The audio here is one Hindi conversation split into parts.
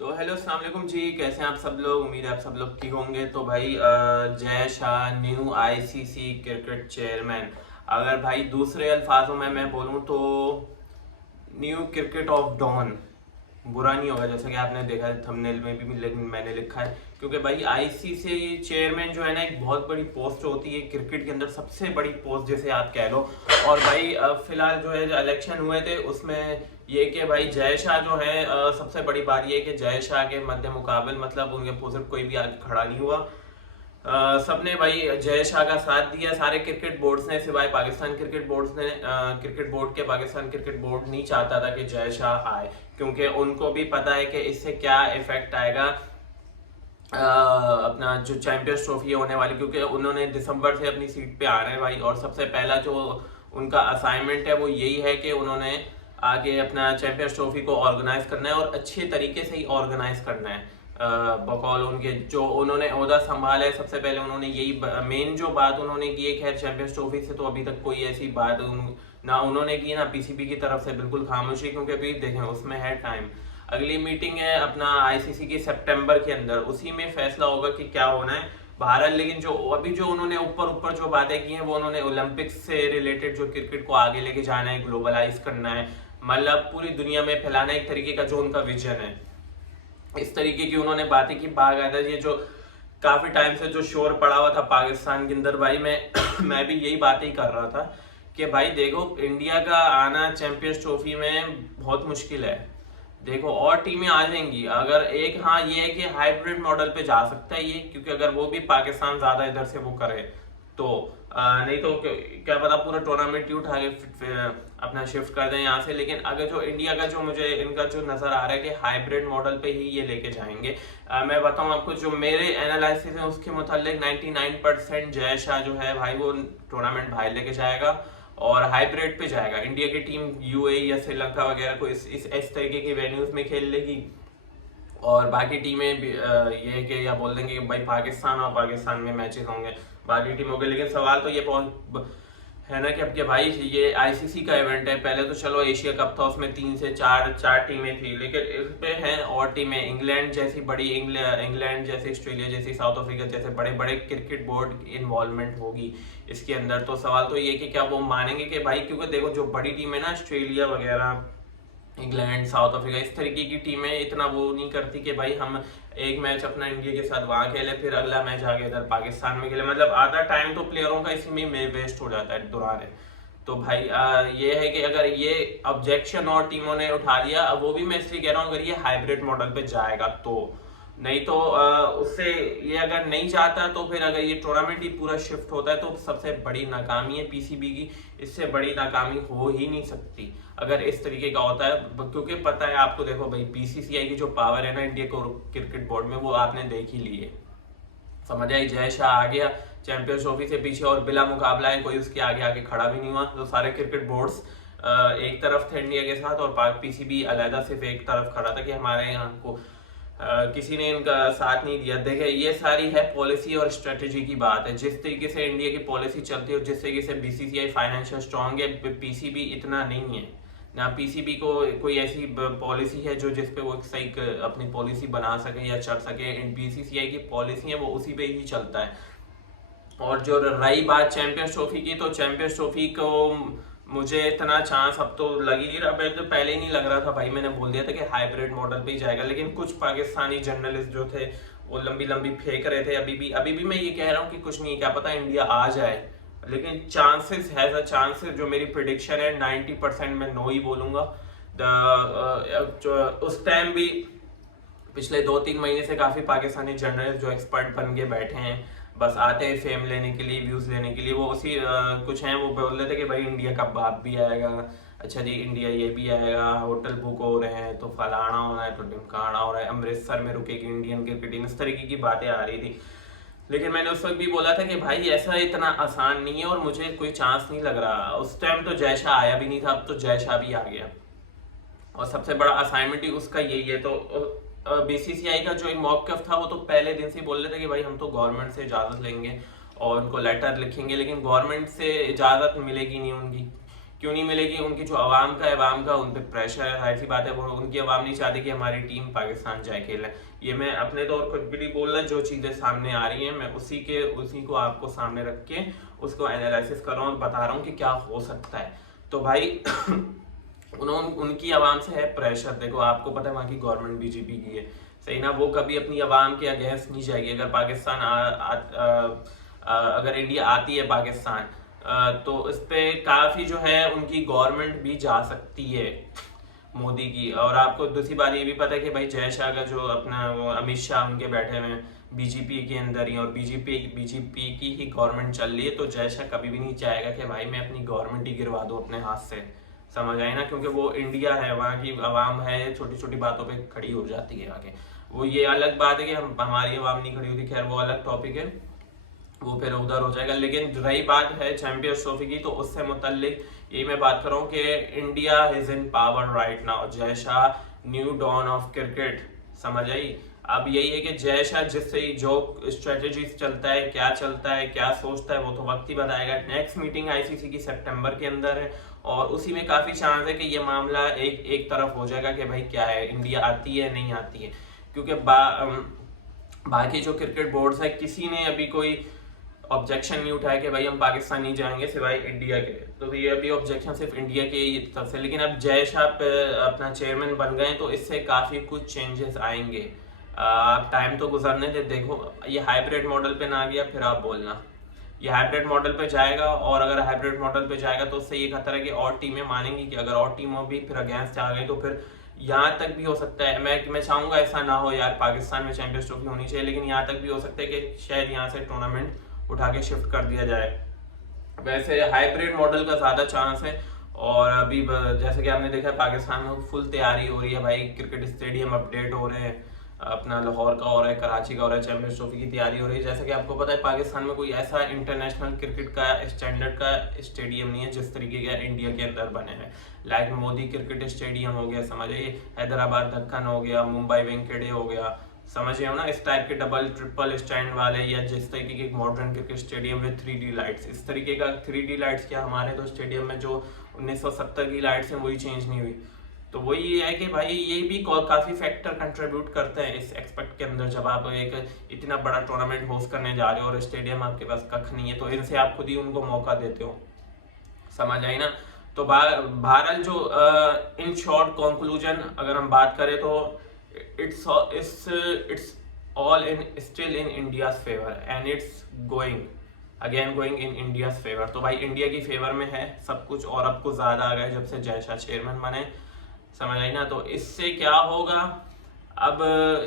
तो हेलो अस्सलाम वालेकुम जी, कैसे हैं आप सब लोग। उम्मीद है आप सब लोग ठीक होंगे। तो भाई जय Shah new ICC cricket chairman. अगर भाई दूसरे अल्फाजों में मैं बोलूं तो न्यू क्रिकेट ऑफ डॉन बुरा नहीं होगा, जैसा कि आपने देखा है थंबनेल में भी लेकिन मैंने लिखा है क्योंकि भाई आईसीसी चेयरमैन जो है ना एक बहुत बड़ी पोस्ट होती है क्रिकेट के अंदर, सबसे बड़ी पोस्ट जैसे आप कह लो। और भाई फिलहाल जो है जो इलेक्शन हुए थे उसमें ये कि भाई जय शाह जो है सबसे बड़ी बात ये है कि जय शाह के मद्दे मुकाबल मतलब उनके अपोजिट कोई भी आगे खड़ा नहीं हुआ। सबने भाई जय शाह का साथ दिया, सारे क्रिकेट बोर्ड्स ने सिवाय पाकिस्तान क्रिकेट बोर्ड्स ने। क्रिकेट बोर्ड के पाकिस्तान क्रिकेट बोर्ड नहीं चाहता था कि जय शाह आए क्योंकि उनको भी पता है कि इससे क्या इफेक्ट आएगा अपना जो चैंपियंस ट्रॉफी होने वाली, क्योंकि उन्होंने दिसंबर से अपनी सीट पे आना है भाई। और सबसे पहला जो उनका असाइनमेंट है वो यही है कि उन्होंने आगे अपना चैंपियंस ट्रॉफी को ऑर्गेनाइज करना है और अच्छे तरीके से ही ऑर्गेनाइज करना है। बकौल उनके जो उन्होंने ओहदा संभाला है, सबसे पहले उन्होंने यही मेन जो बात उन्होंने की है। खैर चैंपियंस ट्रॉफी से तो अभी तक कोई ऐसी बात ना उन्होंने की ना पीसीबी की तरफ से, बिल्कुल खामोशी, क्योंकि अभी देखें उसमें है टाइम। अगली मीटिंग है अपना आईसीसी की सितंबर के अंदर, उसी में फैसला होगा कि क्या होना है भारत। लेकिन जो अभी जो उन्होंने ऊपर ऊपर जो बातें की हैं वो उन्होंने ओलंपिक्स से रिलेटेड जो क्रिकेट को आगे लेके जाना है, ग्लोबलाइज करना है, मतलब पूरी दुनिया में फैलाना, एक तरीके का जो उनका विजन है, इस तरीके की उन्होंने बातें की। बाकायदा ये जो काफी टाइम से जो शोर पड़ा हुआ था पाकिस्तान के अंदर भाई, मैं भी यही बातें ही कर रहा था कि भाई देखो इंडिया का आना चैंपियंस ट्रॉफी में बहुत मुश्किल है। देखो और टीमें आ जाएंगी अगर एक, हाँ ये है कि हाइब्रिड मॉडल पे जा सकता है ये, क्योंकि अगर वो भी पाकिस्तान ज्यादा इधर से वो करे तो नहीं तो क्या पता पूरा टूर्नामेंट ही उठा के अपना शिफ्ट कर दें यहाँ से। लेकिन अगर जो इंडिया का जो मुझे इनका जो नजर आ रहा है कि हाइब्रिड मॉडल पे ही ये लेके जाएंगे। मैं बताऊं आपको जो मेरे एनालिसिस है उसके मुतालिक 99% जय शाह जो है भाई वो टूर्नामेंट बाहर लेके जाएगा और हाइब्रिड पे जाएगा। इंडिया की टीम यूएई या श्रीलंका वगैरह को इस तरीके के वेन्यूज में खेल लेगी और बाकी टीमें ये कि या बोल देंगे कि भाई पाकिस्तान और पाकिस्तान में मैचेस होंगे बाकी टीमों के। लेकिन सवाल तो ये बहुत है ना कि अब के भाई ये आईसीसी का इवेंट है। पहले तो चलो एशिया कप था उसमें 3 से 4 टीमें थी, लेकिन इसमें हैं और टीमें, इंग्लैंड जैसी बड़ी, इंग्लैंड जैसे, ऑस्ट्रेलिया जैसी, साउथ अफ्रीका जैसे बड़े बड़े क्रिकेट बोर्ड इन्वॉल्वमेंट होगी इसके अंदर। तो सवाल तो ये कि क्या वो मानेंगे कि भाई, क्योंकि देखो जो बड़ी टीम है ना ऑस्ट्रेलिया वगैरह, इंग्लैंड, साउथ अफ्रीका, इस तरीके की टीमें इतना वो नहीं करती कि भाई हम एक मैच अपना इंडिया के साथ वहां खेले फिर अगला मैच आगे इधर पाकिस्तान में खेले, मतलब आधा टाइम तो प्लेयरों का इसी में वेस्ट हो जाता है दौरान। तो भाई ये है कि अगर ये ऑब्जेक्शन और टीमों ने उठा लिया, वो भी मैं इसलिए कह रहा हूँ अगर ये हाइब्रिड मॉडल पे जाएगा तो, नहीं तो उससे ये अगर नहीं चाहता तो फिर अगर ये टूर्नामेंट ही पूरा शिफ्ट होता है तो सबसे बड़ी नाकामी है पीसीबी की। इससे बड़ी नाकामी हो ही नहीं सकती अगर इस तरीके का होता है, क्योंकि पता है आपको, देखो भाई बीसीसीआई की जो पावर है ना इंडिया को क्रिकेट बोर्ड में, वो आपने देख ही ली है। समझ आई, जय शाह आ गया चैंपियंस ट्रॉफी से पीछे और बिला मुकाबला है कोई उसके आगे आगे खड़ा भी नहीं हुआ। तो सारे क्रिकेट बोर्ड्स एक तरफ थे इंडिया के साथ और पीसीबी अलहदा सिर्फ एक तरफ खड़ा था कि हमारे यहाँ को किसी ने इनका साथ नहीं दिया। देखे ये सारी है पॉलिसी और स्ट्रेटेजी की बात है, जिस तरीके से इंडिया की पॉलिसी चलती है और जिस तरीके से बीसीसीआई फाइनेंशियल स्ट्रांग है, पीसीबी इतना नहीं है ना। पीसीबी को कोई ऐसी पॉलिसी है जो जिसपे वो सही अपनी पॉलिसी बना सके या चल सके। बीसीसीआई की पॉलिसी है वो उसी पे ही चलता है। और जो रही बात चैंपियंस ट्रॉफी की, तो चैंपियंस ट्रॉफी को मुझे इतना चांस अब तो लग ही नहीं रहा, पहले ही नहीं लग रहा था भाई, मैंने बोल दिया था कि हाइब्रिड मॉडल पे ही जाएगा। लेकिन कुछ पाकिस्तानी जर्नलिस्ट जो थे वो लंबी लंबी फेंक रहे थे। अभी भी मैं ये कह रहा हूँ कि कुछ नहीं, क्या पता इंडिया आ जाए, लेकिन चांसेस है, चांसेस जो मेरी प्रिडिक्शन है 90% मैं नो ही बोलूंगा। उस टाइम भी पिछले 2-3 महीने से काफी पाकिस्तानी जर्नलिस्ट जो एक्सपर्ट बन के बैठे हैं, बस आते हैं फेम लेने के लिए, व्यूज लेने के लिए। वो उसी कुछ हैं वो बोल रहे थे कि भाई इंडिया का बाप भी आएगा, अच्छा जी इंडिया ये भी आएगा, होटल बुक हो रहे हैं तो फलाना हो रहा है तो ढिमकाना हो रहा है, अमृतसर में रुकेगी इंडियन क्रिकेट टीम, इस तरीके की बातें आ रही थी। लेकिन मैंने उस वक्त भी बोला था कि भाई ऐसा इतना आसान नहीं है और मुझे कोई चांस नहीं लग रहा। उस टाइम तो जय शाह आया भी नहीं था, अब तो जय शाह भी आ गया और सबसे बड़ा असाइनमेंट ही उसका यही है। तो बीसीसीआई का जो मौकफ था वो तो पहले दिन से ही बोल रहे थे कि भाई हम तो गवर्नमेंट से इजाजत लेंगे और उनको लेटर लिखेंगे, लेकिन गवर्नमेंट से इजाजत मिलेगी नहीं उनकी, क्यों नहीं मिलेगी? उनकी जो आवाम का उन पर प्रेशर है, जाहिर सी बात है वो उनकी आवाम नहीं चाहती कि हमारी टीम पाकिस्तान जाए खेले। ये मैं अपने तौर पर भी नहीं बोल रहा, जो चीज़ें सामने आ रही हैं मैं उसी को आपको सामने रख के उसको एनालिसिस कर रहा हूँ और बता रहा हूँ कि क्या हो सकता है। तो भाई उनकी आवाम से है प्रेशर। देखो आपको पता है वहाँ की गवर्नमेंट बीजेपी की है, सही ना? वो कभी अपनी आवाम के अगेंस्ट नहीं जाएगी। अगर पाकिस्तान अगर इंडिया आती है पाकिस्तान, तो इस पे काफ़ी जो है उनकी गवर्नमेंट भी जा सकती है मोदी की। और आपको दूसरी बात ये भी पता है कि भाई जय शाह का जो अपना वो अमित शाह उनके बैठे हुए हैं बीजेपी के अंदर ही, और बीजेपी की ही गवर्नमेंट चल रही है। तो जय शाह कभी भी नहीं चाहेगा कि भाई मैं अपनी गवर्नमेंट ही गिरवा दूँ अपने हाथ से, समझ आए ना? क्योंकि वो इंडिया है, वहाँ की आवाम है, छोटी छोटी बातों पे खड़ी हो जाती है आगे। वो ये अलग बात है कि हमारी आवाम नहीं खड़ी होती, खैर वो अलग टॉपिक है, वो फिर उधर हो जाएगा। लेकिन रही बात है चैंपियंस ट्रॉफी की, तो उससे मुतल्लिक यही मैं बात कर रहा हूँ कि India is in power right now. Jay Shah new don of cricket, समझ आई? अब यही है कि जय शाह जिससे जो स्ट्रेटेजी चलता है, क्या चलता है, क्या सोचता है, वो तो वक्त ही बताएगा। नेक्स्ट मीटिंग आईसीसी की सितंबर के अंदर है, और उसी में काफी चांस है कि ये मामला एक तरफ हो जाएगा कि भाई क्या है, इंडिया आती है नहीं आती है। क्योंकि बाकी जो क्रिकेट बोर्ड्स है किसी ने अभी कोई ऑब्जेक्शन नहीं उठाया कि भाई हम पाकिस्तान नहीं जाएंगे सिवाय इंडिया के। तो ये अभी ऑब्जेक्शन सिर्फ इंडिया के तरफ से। लेकिन अब जय शाह अपना चेयरमैन बन गए तो इससे काफ़ी कुछ चेंजेस आएंगे। टाइम तो गुजरने दे। देखो ये हाइब्रिड मॉडल पे ना गया फिर आप बोलना, ये हाइब्रिड मॉडल पे जाएगा। और अगर हाइब्रिड मॉडल पे जाएगा तो उससे ये खतरा है कि और टीमें मानेंगी कि अगर और टीमों भी फिर अगेंस्ट आ गई तो फिर यहाँ तक भी हो सकता है। मैं चाहूँगा ऐसा ना हो यार, पाकिस्तान में चैंपियंस ट्रॉफी होनी चाहिए, लेकिन यहाँ तक भी हो सकता है कि शायद यहाँ से टूर्नामेंट उठा के शिफ्ट कर दिया जाए। वैसे हाइब्रिड मॉडल का ज़्यादा चांस है। और अभी जैसे कि आपने देखा पाकिस्तान में फुल तैयारी हो रही है भाई, क्रिकेट स्टेडियम अपडेट हो रहे हैं, अपना लाहौर का हो रहा है, कराची का हो रहा है, चैंपियंस ट्रॉफी की तैयारी हो रही है। जैसे कि आपको पता है पाकिस्तान में कोई ऐसा इंटरनेशनल क्रिकेट का स्टैंडर्ड का स्टेडियम नहीं है जिस तरीके का इंडिया के अंदर बने हैं। लाइक मोदी क्रिकेट स्टेडियम हो गया, समझिए, हैदराबाद दक्कन हो गया, मुंबई वेंकटे हो गया, समझिए हो ना, इस टाइप के डबल ट्रिपल स्टैंड वाले, या जिस तरीके के modern cricket stadium with 3D lights. इस तरीके का 3D लाइट्स क्या, हमारे तो स्टेडियम में जो 1970 की लाइट्स हैं वही चेंज नहीं हुई। तो वही है कि भाई ये भी काफ़ी फैक्टर कंट्रीब्यूट करते हैं इस एक्सपेक्ट के अंदर। जब आप एक इतना बड़ा टूर्नामेंट होस्ट करने जा रहे हो और स्टेडियम आपके पास कख नहीं है, तो इनसे आप खुद ही उनको मौका देते हो, समझ आई ना? तो बहरहाल जो इन शॉर्ट कंक्लूजन अगर हम बात करें तो it's all in still in India's favor and it's going in India's favor। तो भाई इंडिया की फेवर में है सब कुछ, और अब कुछ ज्यादा आ गया जब से जय शाह चेयरमैन बने, समझ आई ना? तो इससे क्या होगा अब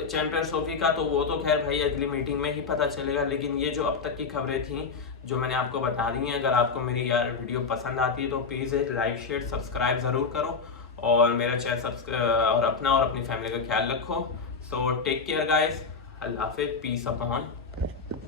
चैंपियंस ट्रॉफी का, तो वो तो खैर भाई अगली मीटिंग में ही पता चलेगा। लेकिन ये जो अब तक की खबरें थी जो मैंने आपको बता दी हैं, अगर आपको मेरी यार वीडियो पसंद आती है तो प्लीज़ लाइक शेयर सब्सक्राइब ज़रूर करो, और मेरा चैनल और अपना और अपनी फैमिली का ख्याल रखो। सो टेक केयर गाइस, अल्लाह हाफिज़, पीस अपॉन